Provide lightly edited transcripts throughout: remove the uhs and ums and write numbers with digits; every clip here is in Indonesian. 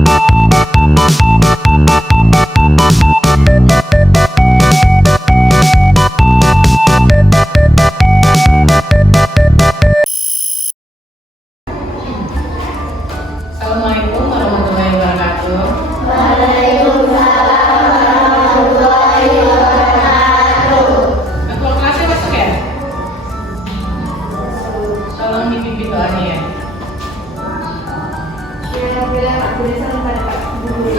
Assalamualaikum warahmatullahi wabarakatuh. Waalaikumsalam warahmatullahi wabarakatuh. Ketua kelasnya masuk ya? Tolong dipimpin doanya ya. Kira-kira Pak Guru sama pada Pak Guru.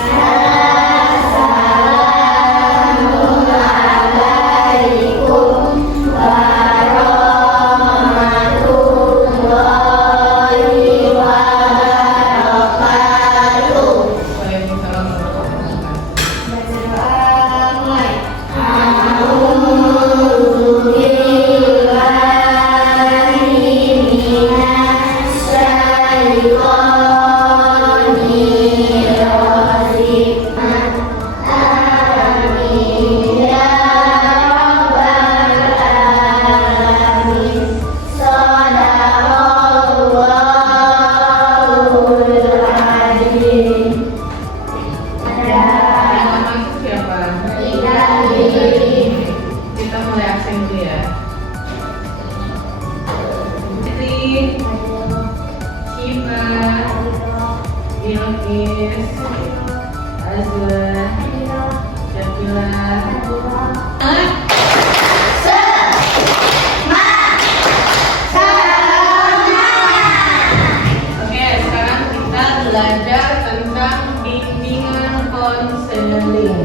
Assalamualaikum warahmatullahi wabarakatuh. Waalaikumsalam warahmatullahi wabarakatuh. Baca doa mulai. A'udzubillahi minasyaitonir rajim. Amin ya rabbal alamin. Shadaqallahul azim. Yang masuk siapa? Kita mulai absen dulu ya. Fitri, Shiva, Bilqis, Azwa, Syakila. Oke, sekarang kita belajar tentang bimbingan konseling.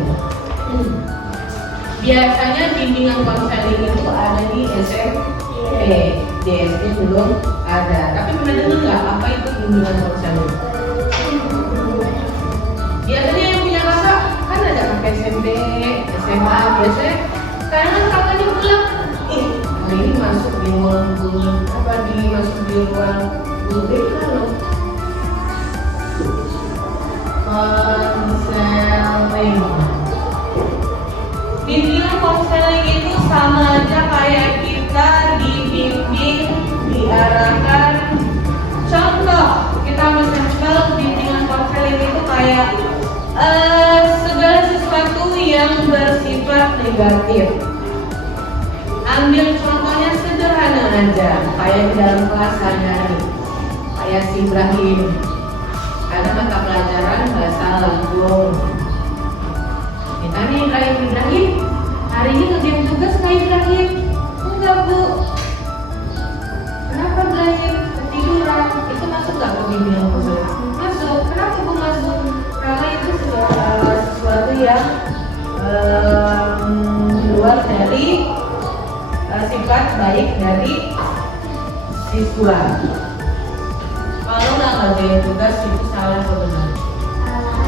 Biasanya bimbingan konseling itu ada di SMP, di SD belum ada. Tapi pernah dengar nggak apa itu bimbingan konseling? Biasanya yang punya kakak kan ada kakak SMP, SMA, biasanya sekarang kan kakaknya bilang, hari ini masuk di ruang guru, masuk di ruang guru BK loh. Konseling. Bimbingan konseling itu sama aja kayak kita dibimbing, diarahkan. Contoh, kita misal bimbingan konseling itu kayak segala sesuatu yang bersifat negatif. Ambil contohnya sederhana aja, kayak di dalam kelas sehari-hari. Kayak si Ibrahim, ada mata pelajaran bahasa Lampung. Ditanya Ibrahim, hari ini ngerjain tugas nggak Ibrahim? Enggak Bu. Kenapa Ibrahim? Ketiduran. Itu masuk nggak ke bimbingan konseling? Masuk. Kenapa Bu masuk? Karena itu sesuatu yang luar dari sifat baik dari siswa. Kalau nggak ngerjain tugas itu salah atau benar?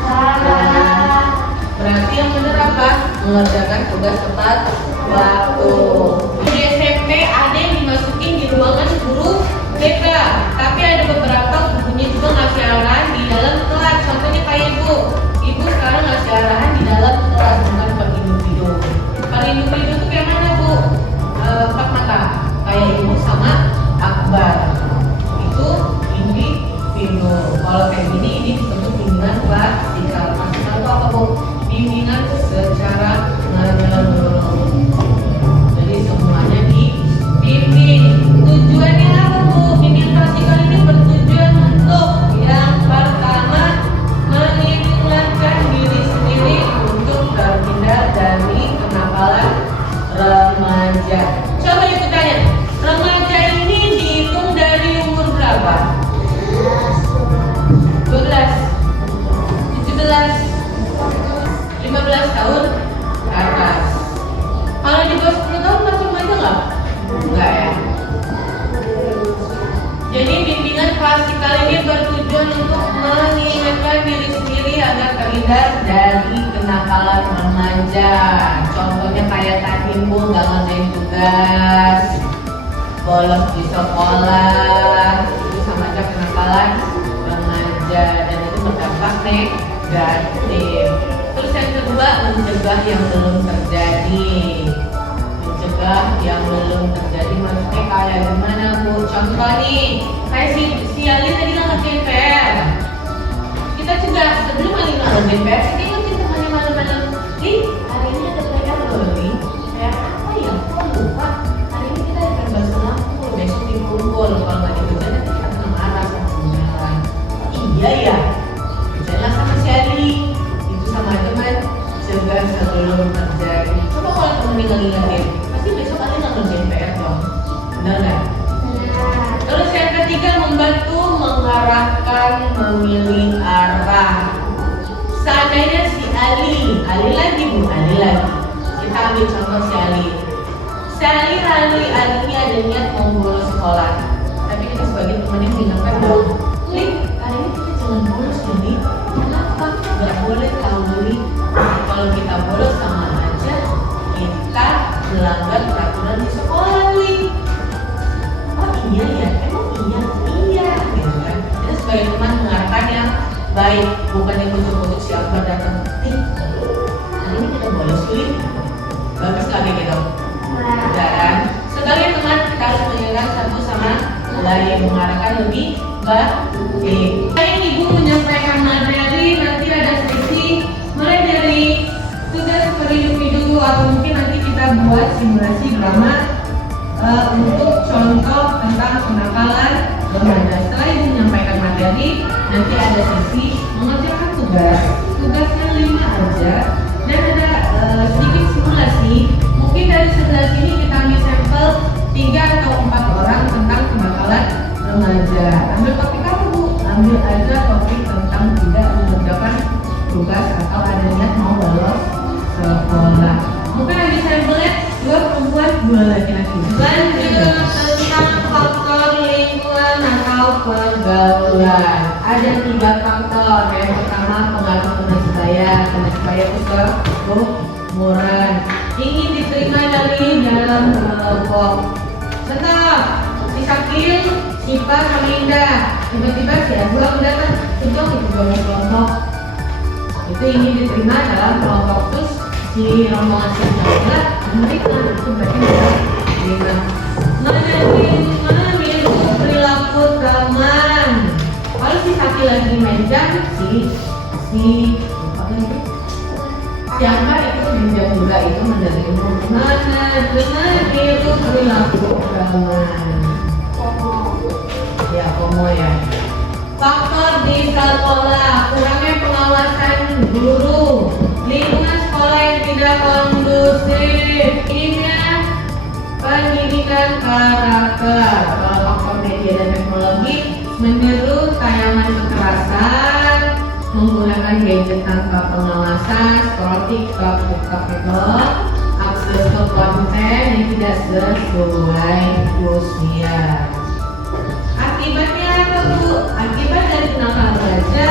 Salah. Berarti yang benar apa? Mengerjakan tugas tepat waktu. Di SMP ada yang dimasukin di ruangan guru BK, tapi ada beberapa gurunya juga ngasih arahan di dalam kelas. Contohnya kayak Ibu sekarang ngasih arahan di dalam kelas, bukan per individu. Per individu itu kayak mana Bu? Empat mata, kayak Ibu sama Akbar. Itu individu. Kalau kayak gini ini disebut bimbingan klasikal. Maksudnya itu apa Bu? Bimbingan secara menyeluruh. Jadi semuanya dibimbing. Tujuannya apa Bu? Bimbingan klasikal ini bertujuan untuk yang pertama mengingatkan diri sendiri untuk terhindar dari kenakalan remaja. Coba itu tanya, remaja ini dihitung dari umur berapa? 12, 17, 15 tahun ke atas. Kalau di bawah 10 tahun masih remaja nggak? Enggak ya. Jadi bimbingan klasikal ini bertujuan untuk mengingatkan diri sendiri agar terhindar dari kenakalan remaja. Contohnya kayak tadi Bu nggak ngerjain tugas, bolos di sekolah, itu sama aja kenakalan remaja dan itu berdampak negatif. Terus yang kedua, mencegah yang belum terjadi. Mencegah yang belum terjadi maksudnya kayak gimana Bu? Contoh nih, kayak si Ali tadi nggak ngerjain PR. Kita cegah ngerjain PR sih ngikutin temannya malam-malam. Nih, hari ini ada PR loh nih. PR apa ya? Kok lupa? Hari ini kita akan bahas lampu. Besok dikumpul. Kalau nggak dikerjain nanti kita kena marah sama teman. Iya ya. Kerjalah sama si Ali. Itu sama teman. Cegah sebelum terjadi. Coba kalau temen ngingetin, pasti besok Ali nggak ngerjain PR dong. Benar nggak? Terus yang ketiga, membantu mengarahkan, memilih arah. Seandainya si Ali lagi bu, Ali lagi. Kita ambil contoh si Ali. Si Ali ini ada niat mau bolos sekolah. Tapi kita sebagai teman yang mengingatkan dong, Lik, hari ini kita jangan bolos ya, Lik. Kenapa? Gak boleh tahu, Lik. Kalau kita bolos sama aja, kita melanggar peraturan di sekolah, Lik. Oh iya ya, emang iya gitu kan. Kita sebagai teman mengarahkan yang baik, bukan yang kutuk-kutuk si Akbar datang. Hari ini kita bolos Lik. Bagus lagi gitu. Dan sebagai teman kita harus mengingatkan satu sama lain, mengarahkan lebih baik. Baik, Ibu menyampaikan materi, nanti ada sesi mulai dari tugas individu atau mungkin nanti kita buat simulasi drama untuk contoh tentang kenakalan remaja. Setelah Ibu menyampaikan materi, nanti ada sesi mengerjakan tugas. Tugasnya 5 aja dan ada sedikit simulasi. Mungkin dari sebelah sini kita ambil sampel 3 atau 4 orang tentang kenakalan remaja. Ambil topik apa Bu? Ambil aja topik tentang tidak mengerjakan tugas atau ada niat mau bolos sekolah. Mungkin ambil sampelnya 2 perempuan, 2 laki-laki. Lanjut tentang faktor lingkungan atau pergaulan. Ada 3 faktor. Yang pertama, pengaruh teman sebaya itu keumuran. Ingin diterima dari dalam kelompok. Contoh, si Sakil, Sipa, sama Indah. Tiba-tiba si Abdullah mendatang, itu kelompok. Itu ingin diterima dalam kelompok. Terus si rombongan si Abdullah mereka itu berarti bisa diterima. Meniru perilaku teman. Kalau si Sakil lagi main jam, siapa itu menjam juga itu menerima meniru perilaku teman. Ya, komo ya. Faktor di sekolah, kurangnya pengawasan guru, lingkungan sekolah yang tidak kondusif, minimnya pendidikan karakter. Kalau faktor media dan teknologi, menyeru tayangan kekerasan, menggunakan gadget tanpa pengawasan, scroll TikTok, akses ke konten yang tidak sesuai usia. Akibatnya apa Bu? Akibat dari kenakalan remaja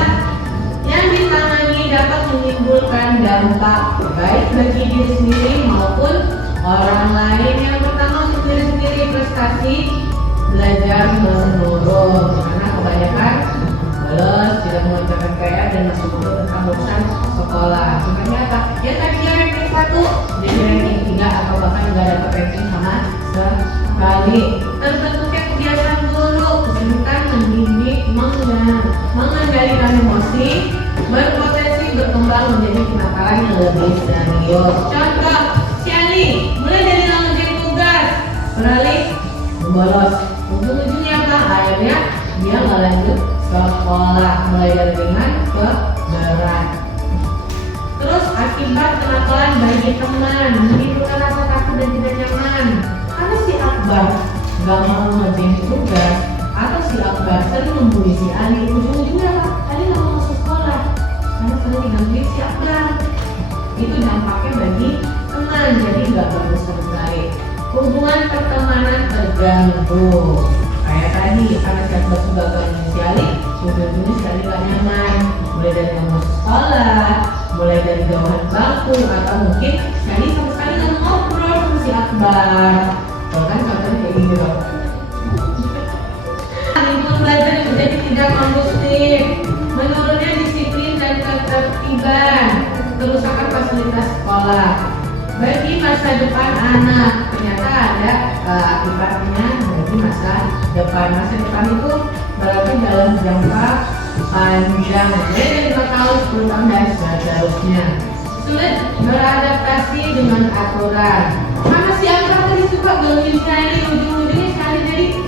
yang ditangani dapat menimbulkan dampak baik bagi diri sendiri maupun orang lain. Yang pertama, untuk diri sendiri prestasi belajar menurun karena kebanyakan bolos, tidak mengerjakan PR dan masuk buku tentang urusan sekolah. Sebenarnya apa? Ya tadinya ranking 1 jadi ranking 3 atau bahkan nggak dapat ranking sama sekali. Terbentuknya kebiasaan guru, kesulitan mendidik, mengendalikan emosi, berpotensi berkembang menjadi kenakalan yang lebih serius. Contoh, si Ali mulai dari ngerjain tugas, beralih bolos. Ujung-ujungnya apa? Akhirnya dia nggak lanjut sekolah, mulai dari ringan ke berat. Terus akibat kenakalan bagi teman, menimbulkan rasa takut dan tidak nyaman. Karena si Akbar nggak mau ngerjain tugas atau si Akbar sering membuli si Ali, ujung-ujungnya apa? Ali nggak mau masuk sekolah karena sering digangguin si Akbar. Itu dampaknya bagi teman, jadi nggak bagus sama sekali. Hubungan pertemanan terganggu. Kayak tadi, karena si Akbar sudah gangguin si Ali, ujung-ujungnya si Ali nggak nyaman. Mulai dari nggak masuk sekolah, mulai dari jauhan bangku, atau mungkin si Ali sama sekali nggak ngobrol sama si Akbar. Kan contohnya kayak gini loh. Lingkungan belajar yang menjadi tidak kondusif, menurunnya disiplin dan ketertiban, kerusakan fasilitas sekolah. Bagi masa depan anak, ternyata ada akibatnya bagi masa depan. Masa depan itu berarti dalam jangka panjang, mulai dari 5 tahun 10 tahun dan seterusnya. Sulit beradaptasi dengan aturan. Karena si Akram tadi suka gangguin Sally, ujung-ujungnya Sally jadi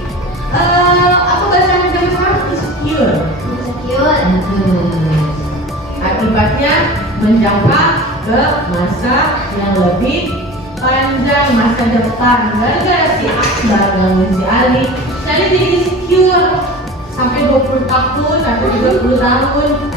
apa bahasa zaman sekarang insecure. Akibatnya menjangka ke masa yang lebih panjang, masa depan. Gara-gara si Akbar gangguin si Ali, Sally jadi insecure sampai 20 tahun, sampai 30 tahun.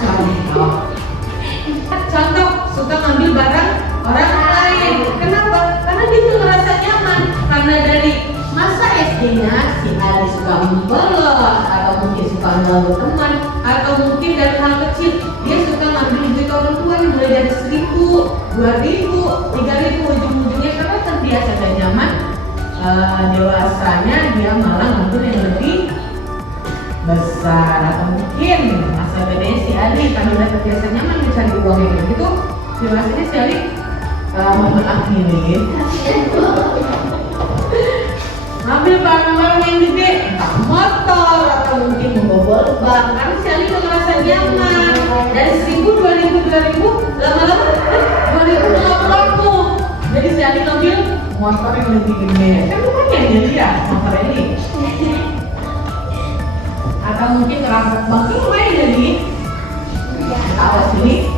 Contoh, suka ngambil barang orang lain. Kenapa? Karena dia tuh ngerasa nyaman. Karena dari masa SD-nya si Ali suka membolos, atau mungkin suka mengganggu teman, atau mungkin dari hal kecil dia suka ngambil duit orang tua yang mulai dari 1.000, 2.000, 3.000, ujung-ujungnya karena terbiasa dan nyaman. Dewasanya dia malah ngambil yang lebih besar, atau mungkin masa gede si Ali karena udah terbiasa nyaman mencari uang yang begitu, dewasanya si Ali memperakhirin ngambil barang-barang yang gede, entah motor atau mungkin membobol bank. Karena si Ali udah merasa nyaman. Dari 1.000, 2.000, 2.000, lama-lama 2.000 laku. Jadi si Ali ngambil motor yang lebih gede. Kan bukan yang dia lihat motor ini. Atau mungkin kerabat banknya lumayan jadi. Awas ini.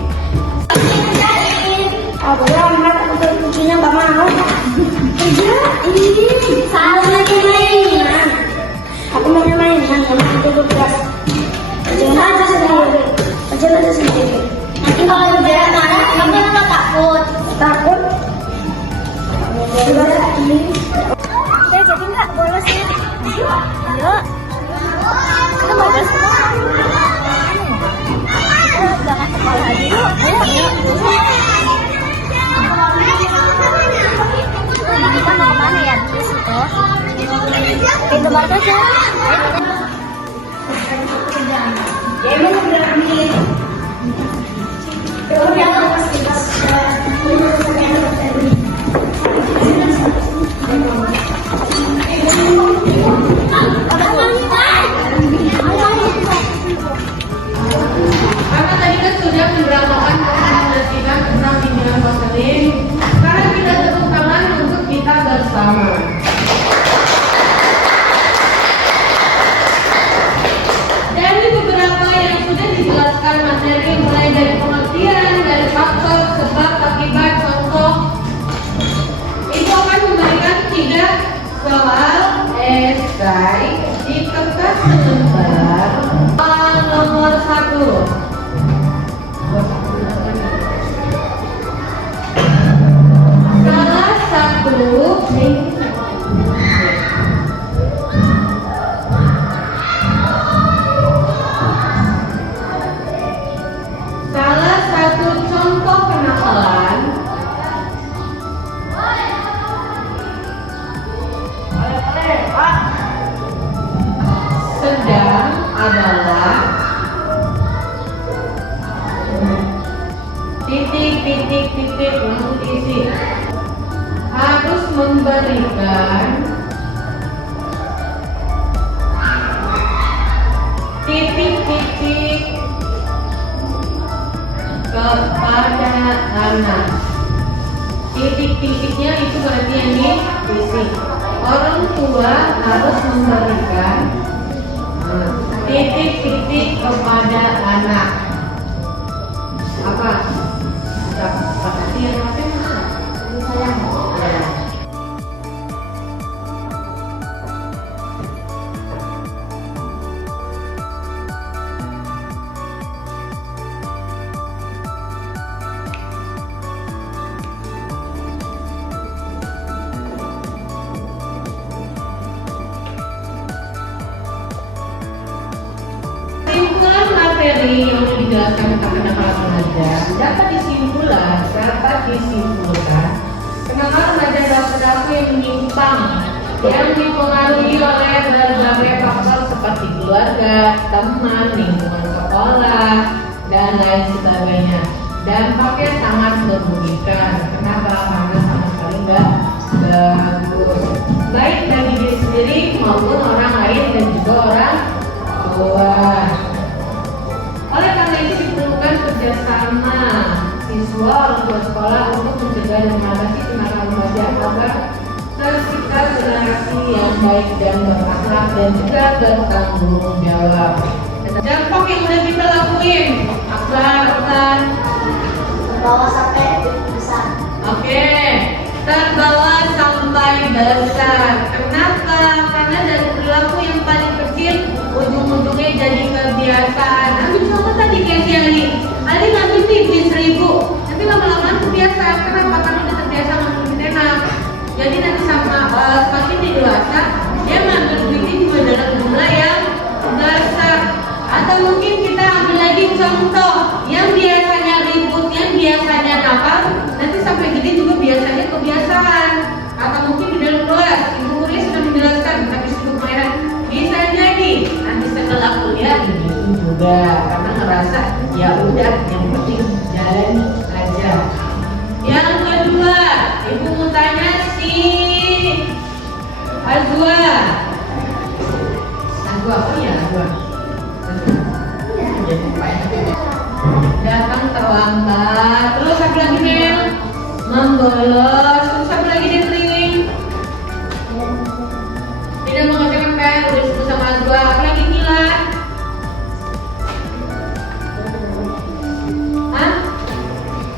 Aku lambat untuk kucingnya nggak mau. Salah lagi mainan. Aku mau mainan, kamu itu kelas. Jangan aja sendiri. Jangan aja sendiri. Nanti kalau udah marah, kamu nggak takut? Takut? Sudah lagi. Ya jadi nggak bolos ya? Yuk. Kita mau bolos semua. Kita jangan sekolah aja yuk. Ayo. Kita mau kemana ya? Di situ. Pintu markas ya? Karena tadi kan sudah mendramakan kita tentang pimpinan Muslim. Sekarang kita tepuk tangan untuk kita bersama. Dari beberapa yang sudah dijelaskan materi mulai dari pengertian, dari faktor, sebab, akibat, contoh, itu akan memberikan 3 soal esai di kertas selembar. Nomor 1. Salah satu contoh kenakalan sedang adalah titik untuk isi harus memberikan titik-titik kepada anak. Titik-titiknya itu berarti yang diisi. Orang tua harus memberikan titik-titik kepada anak. Apa? Perhatian apa? Sayang. Kesimpulan materi yang dijelaskan kepada para pelajar dapat disimpulkan kenakalan remaja adalah perilaku yang menyimpang yang dipengaruhi oleh berbagai faktor seperti keluarga, teman, lingkungan sekolah, dan lain sebagainya. Dampaknya sangat merugikan. Kenapa? Karena sama sekali nggak bagus, baik bagi diri sendiri maupun orang lain dan juga orang tua. Oleh karena itu diperlukan kerjasama siswa orang tua sekolah untuk mencegah dan mengatasi tindakan remaja agar tercipta generasi yang baik dan berakhlak dan juga bertanggung jawab. Dampak yang udah kita lakuin, akhlak, Bawa sampai besar. oke, terbawa sampai besar. Kenapa? Karena dari perilaku yang paling kecil ujung-ujungnya jadi kebiasaan. Ambil contoh tadi kayak si Ali ngambil nih beli 1000, nanti lama-lama kebiasaan. Kenapa? Karena udah terbiasa ngambil duit enak. Jadi nanti sama semakin dia dewasa, dia ngambil duitnya juga dalam jumlah yang besar. Atau mungkin kita ambil lagi contoh yang biasanya ribut, yang biasanya nakal, nanti sampai gede juga biasanya kebiasaan. Atau mungkin di dalam kelas, ibu gurunya sudah menjelaskan, tapi sibuk mainan. Bisa jadi nanti setelah kuliah begitu juga, karena ngerasa ya udah yang penting jalan aja. Yang kedua, ibu mau tanya si Azwa. Azwa apa ya Azwa? Datang terlambat. Terus apa lagi Nel? Membolos. Terus apa lagi dia sering? Tidak mengerjakan PR. Udah disebut sama Azwa. Apa lagi kilat? Hah?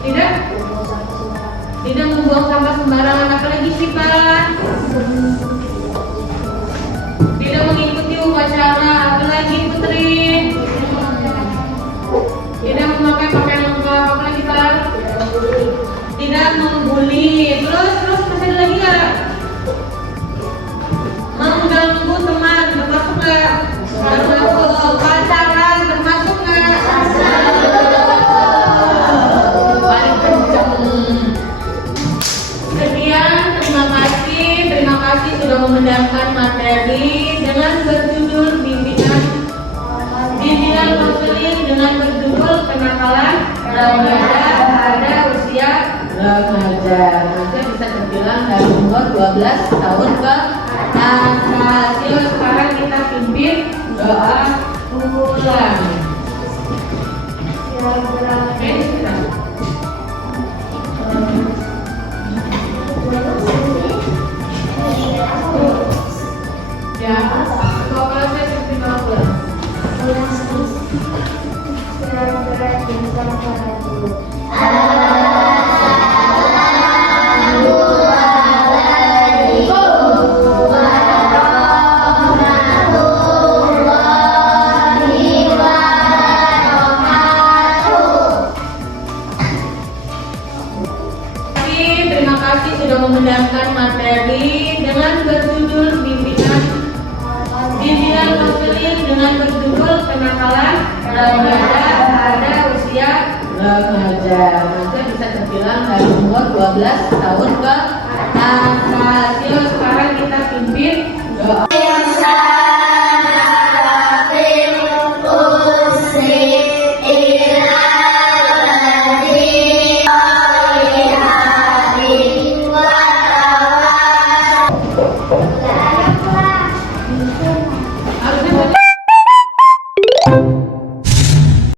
Tidak? Tidak membuang sampah sembarangan. Apa lagi sih Pak? Tidak mengikuti upacara. Apa lagi Putri? Tidak memakai pakaian lengkap. Apa lagi Pak? Tidak membuli. Terus masih ada lagi nggak? Mengganggu teman termasuk nggak? Termasuk. Pacaran termasuk nggak? Paling kenceng. Sekian, terima kasih sudah mendengarkan materi dengan berjudul bimbingan konseling dengan berjudul kenakalan remaja pada usia remaja. Remaja bisa terbilang dari umur 12 tahun ke atas. Yuk sekarang kita pimpin doa pulang. Ya, kalau saya seperti pulang. Terima kasih sudah mendengarkan materi dengan berjudul bimbingan konseling dengan berjudul kenakalan remaja pada usia remaja. Remaja bisa terbilang dari umur 12 tahun ke atas. Yuk sekarang kita pimpin doa.